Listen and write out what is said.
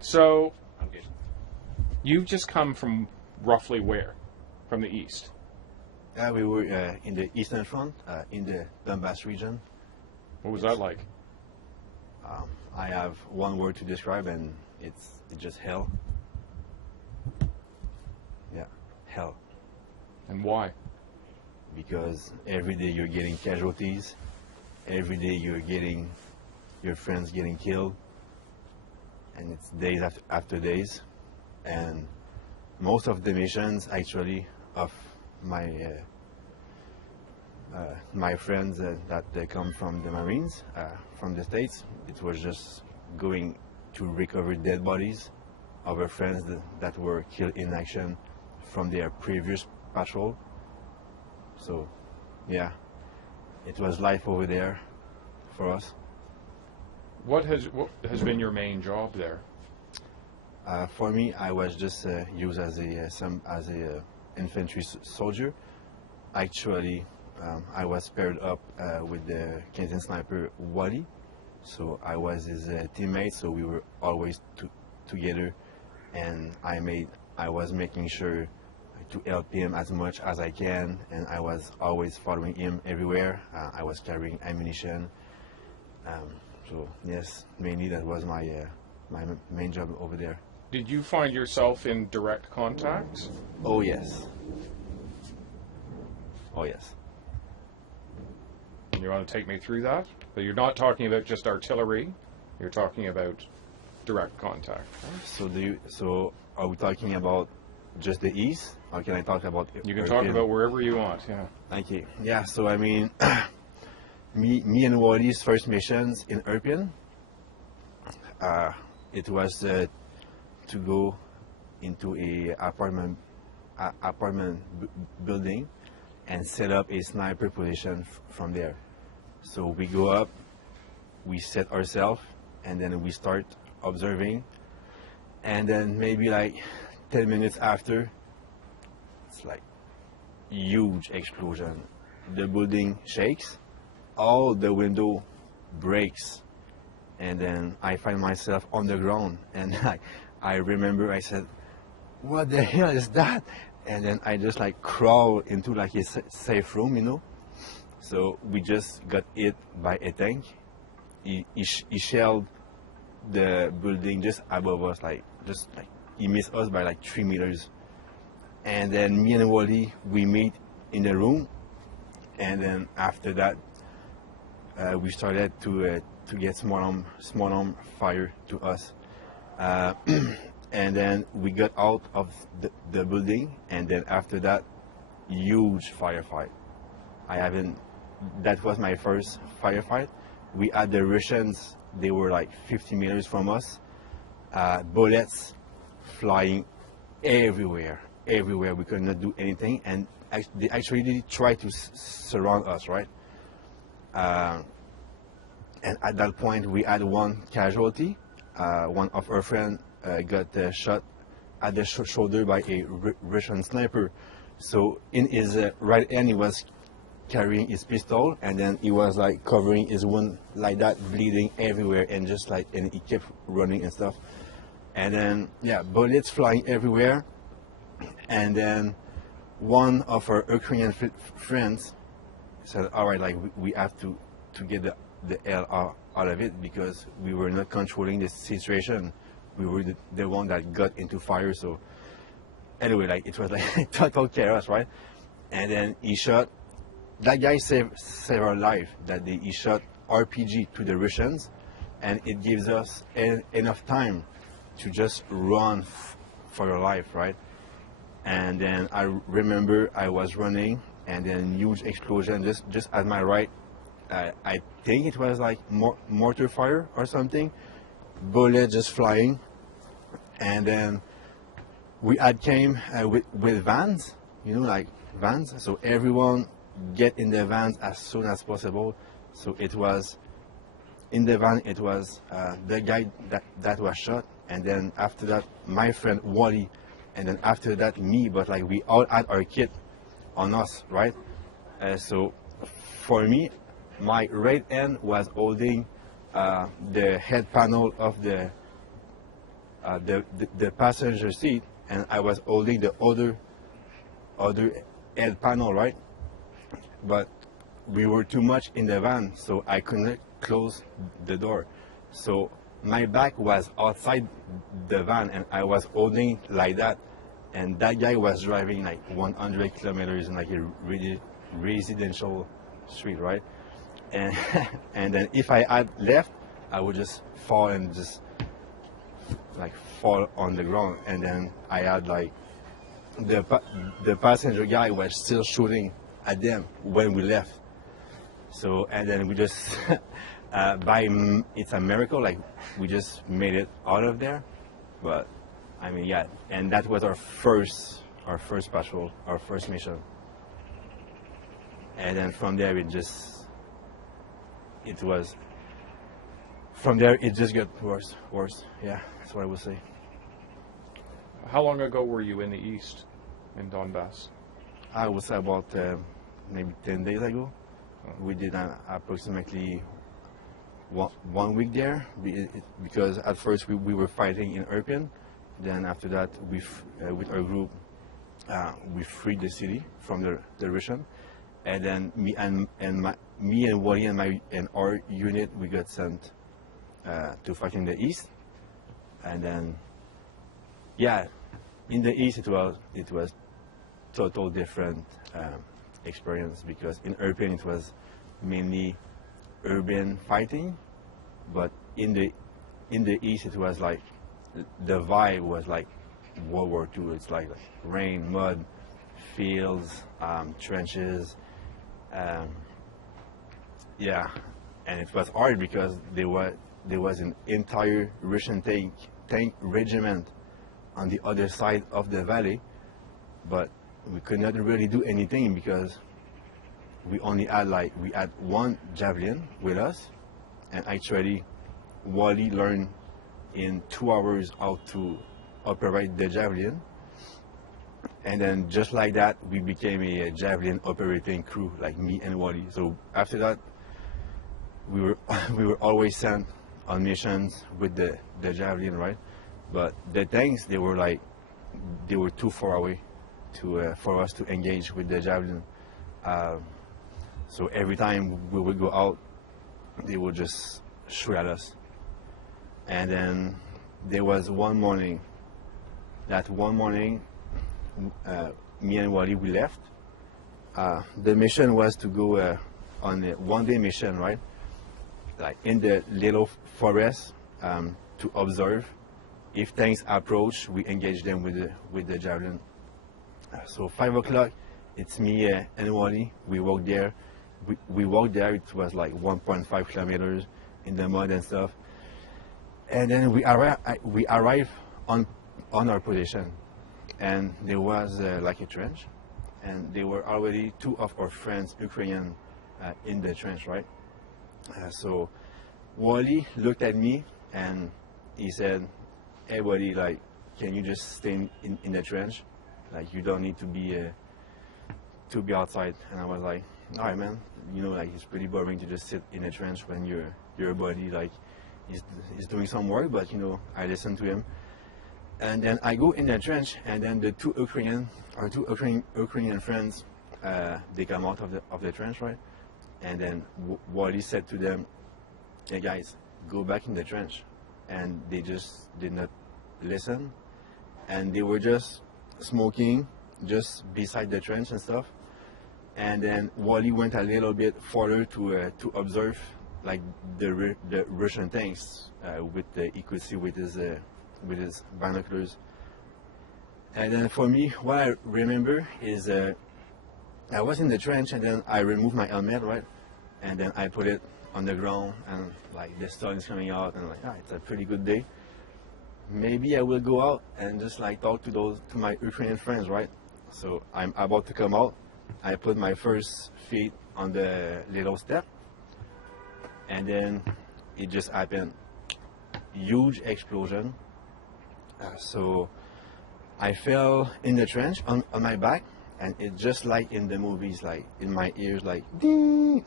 So, you've just come from roughly where? From the east? We were in the Eastern Front, in the Donbass region. What was that like? I have one word to describe, and it's just hell. Yeah, hell. And why? Because every day you're getting casualties. Every day you're getting your friends getting killed. And it's days after days. And most of the missions, actually, of my my friends that they come from the Marines, from the States, it was just going to recover dead bodies of our friends that were killed in action from their previous patrol. So, yeah, it was life over there for us. What has been your main job there? For me, I was just used as a infantry soldier. Actually, I was paired up with the Canadian sniper Wally, so I was his teammate. So we were always together, and I was making sure to help him as much as I can, and I was always following him everywhere. I was carrying ammunition. So yes, mainly that was my main job over there. Did you find yourself in direct contact? Oh yes. Oh yes. You want to take me through that? But you're not talking about just artillery. You're talking about direct contact. So are we talking about just the east, or can I talk about? You can talk about wherever you want. Yeah. Okay. Yeah. So I mean, me and Wally's first missions in Irpin. It was to go into a apartment building and set up a sniper position from there. So we go up, we set ourselves, and then we start observing. And then maybe like 10 minutes after, it's like huge explosion. The building shakes, all the window breaks, and then I find myself on the ground. And I remember I said, "What the hell is that?" And then I just like crawl into like a safe room, you know. So we just got hit by a tank. He shelled the building just above us, just he missed us by like 3 meters. And then me and Wally, we meet in the room, and then after that, we started to get small arm fire to us. And then we got out of the building, and then after that, huge firefight. That was my first firefight. We had the Russians, they were like 50 meters from us. Bullets flying everywhere. We could not do anything, and they actually tried to surround us, right? And at that point, we had one casualty. One of our friends got shot at the shoulder by a Russian sniper. So in his right hand, he was carrying his pistol, and then he was like covering his wound like that, bleeding everywhere, and and he kept running and stuff. And then yeah, bullets flying everywhere. And then one of our Ukrainian friends said, "All right, like we have to get the hell out of it, because we were not controlling the situation. We were the one that got into fire." So anyway, like it was like total chaos, right? And then he shot. That guy saved our life. He shot RPG to the Russians, and it gives us enough time to just run for your life, right? And then I remember I was running, and then huge explosion just at my right. I think it was like mortar fire or something. Bullet just flying, and then we had came with vans, you know, like vans. So everyone get in the vans as soon as possible. So it was in the van. It was the guy that was shot, and then after that my friend Wally, and then after that me. But like we all had our kit on us, right? So for me, my right hand was holding the head panel of the the passenger seat, and I was holding the other head panel, right? But we were too much in the van, so I couldn't close the door. So my back was outside the van, and I was holding like that. And that guy was driving like 100 kilometers in like a really residential street, right? And and then if I had left, I would just fall and just like fall on the ground. And then I had like the passenger guy was still shooting at them when we left. So and then we just it's a miracle, like we just made it out of there. But I mean, yeah, and that was our first patrol, our first mission. And then from there it just got worse. Yeah, that's what I would say. How long ago were you in the east, in Donbass? I would say about maybe 10 days ago. We did approximately 1 week there, because at first we were fighting in Irpin. Then after that, with our group, we freed the city from the Russian. And then me and Wally and our unit, we got sent to fight in the east. And then, yeah, in the east it was total different experience, because in Irpin it was mainly urban fighting, but in the east it was like the vibe was like World War II. It's like rain, mud, fields, trenches. Yeah, and it was hard because there was an entire Russian tank regiment on the other side of the valley, but we could not really do anything because we had one javelin with us, and actually Wally learned in 2 hours how to operate the javelin. And then just like that, we became a javelin operating crew, like me and Wally. So after that, we were always sent on missions with the javelin, right? But the tanks, they were too far away for us to engage with the javelin. So every time we would go out, they would just shoot at us. And then there was one morning. That one morning, me and Wally, we left. The mission was to go on a one-day mission, right? Like in the little forest, to observe. If tanks approach, we engage them with the javelin. So 5 o'clock, it's me and Wally. We walked there. We walked there. It was like 1.5 kilometers in the mud and stuff. And then we arrived on our position, and there was like a trench, and there were already 2 of our friends, Ukrainian, in the trench, right? So Wally looked at me and he said, "Hey buddy, like, can you just stay in the trench? Like, you don't need to be outside." And I was like, "All right, man. You know, like, it's pretty boring to just sit in a trench when your buddy like he's doing some work." But you know, I listened to him. And then I go in the trench, and then the two Ukrainian friends, they come out of the trench, right? And then Wally said to them, "Hey guys, go back in the trench." And they just did not listen, and they were just smoking just beside the trench and stuff. And then Wally went a little bit further to observe like the Russian tanks he could see with his binoculars. And then for me, what I remember is I was in the trench, and then I removed my helmet, right? And then I put it on the ground, and like the sun is coming out, and like, it's a pretty good day. Maybe I will go out and just like talk to my Ukrainian friends, right? So I'm about to come out. I put my first feet on the little step, and then it just happened. Huge explosion. So I fell in the trench on my back, and it just like in the movies, like in my ears, like ding, like